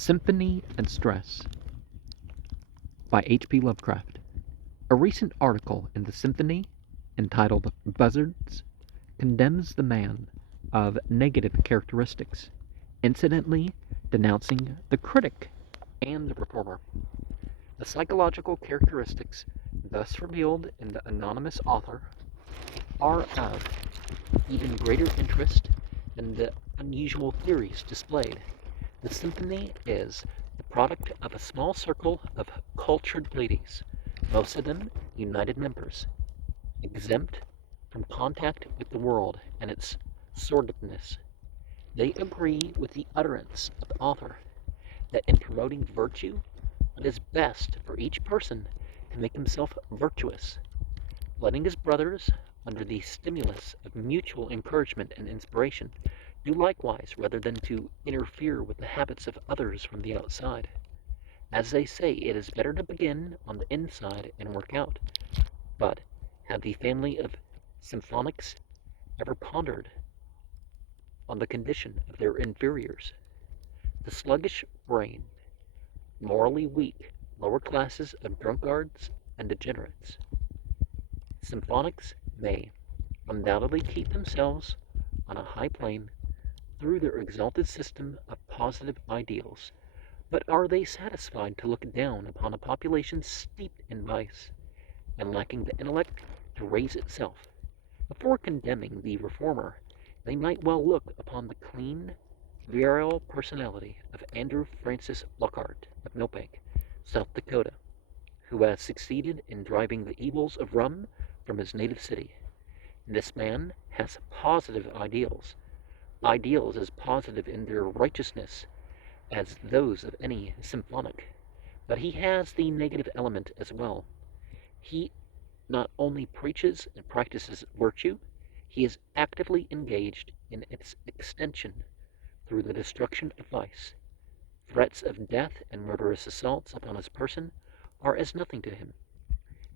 Symphony and Stress by H.P. Lovecraft. A recent article in the Symphony, entitled Buzzards, condemns the man of negative characteristics, incidentally denouncing the critic and the reformer. The psychological characteristics thus revealed in the anonymous author are of even greater interest than the unusual theories displayed. The symphony is the product of a small circle of cultured ladies, most of them United members, exempt from contact with the world and its sordidness. They agree with the utterance of the author that in promoting virtue, it is best for each person to make himself virtuous, letting his brothers, under the stimulus of mutual encouragement and inspiration, do likewise rather than to interfere with the habits of others from the outside. As they say, it is better to begin on the inside and work out. But have the family of symphonics ever pondered on the condition of their inferiors? The sluggish brain, morally weak, lower classes of drunkards and degenerates. Symphonics may undoubtedly keep themselves on a high plane through their exalted system of positive ideals, but are they satisfied to look down upon a population steeped in vice, and lacking the intellect to raise itself? Before condemning the reformer, they might well look upon the clean, virile personality of Andrew Francis Lockhart of Milbank, South Dakota, who has succeeded in driving the evils of rum from his native city. This man has positive ideals as positive in their righteousness as those of any symphonic. But he has the negative element as well. He not only preaches and practices virtue, he is actively engaged in its extension through the destruction of vice. Threats of death and murderous assaults upon his person are as nothing to him.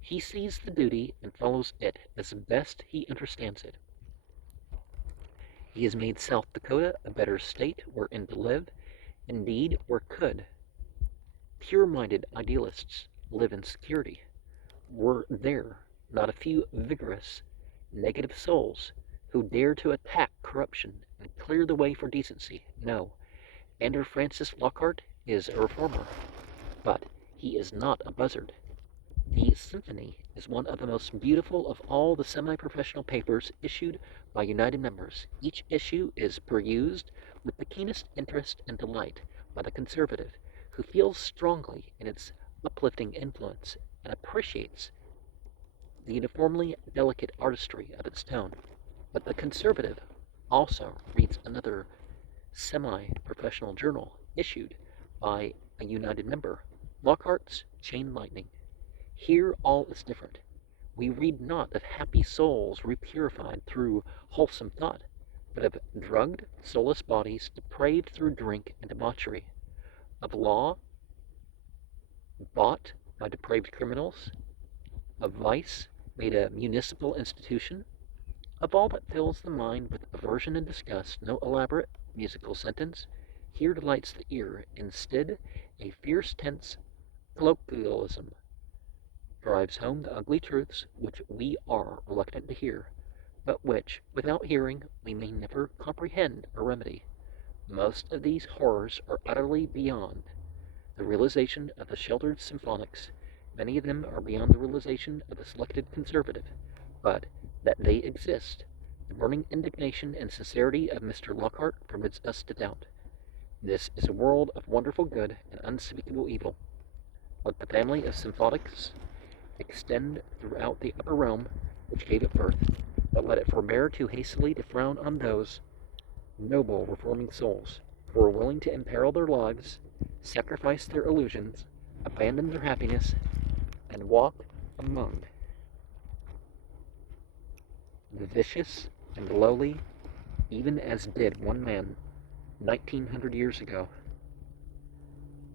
He sees the duty and follows it as best he understands it. He has made South Dakota a better state wherein to live, indeed, where could pure-minded idealists live in security. Were there not a few vigorous, negative souls who dare to attack corruption and clear the way for decency? No, Andrew Francis Lockhart is a reformer, but he is not a buzzard. The Symphony is one of the most beautiful of all the semi-professional papers issued by United members. Each issue is perused with the keenest interest and delight by the conservative, who feels strongly in its uplifting influence and appreciates the uniformly delicate artistry of its tone. But the conservative also reads another semi-professional journal issued by a United member, Lockhart's Chain Lightning. Here all is different. We read not of happy souls repurified through wholesome thought, but of drugged, soulless bodies depraved through drink and debauchery, of law bought by depraved criminals, of vice made a municipal institution, of all that fills the mind with aversion and disgust. No elaborate musical sentence here delights the ear. Instead, a fierce tense colloquialism drives home the ugly truths which we are reluctant to hear, but which, without hearing, we may never comprehend or remedy. Most of these horrors are utterly beyond the realization of the sheltered symphonics. Many of them are beyond the realization of the selected conservative, but that they exist, the burning indignation and sincerity of Mr. Lockhart permits us to doubt. This is a world of wonderful good and unspeakable evil. Let the family of symphonics extend throughout the upper realm which gave it birth, but let it forbear too hastily to frown on those noble reforming souls who are willing to imperil their lives, sacrifice their illusions, abandon their happiness, and walk among the vicious and lowly, even as did one man 1900 years ago.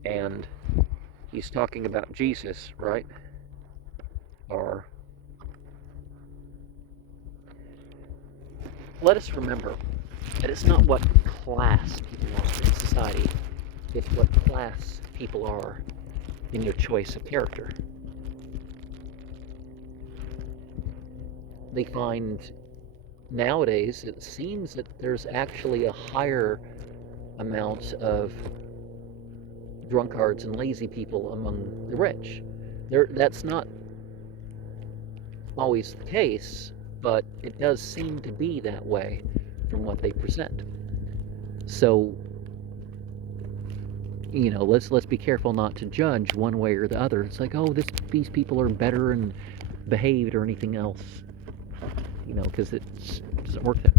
And he's talking about Jesus, right? Or let us remember that it's not what class people are in society It's what class people are in your choice of character. They find nowadays, it seems that there's actually a higher amount of drunkards and lazy people among the rich. That's not always the case, but it does seem to be that way from what they present. So, let's be careful not to judge one way or the other. It's like, oh, these people are better and behaved or anything else, because it doesn't work that way.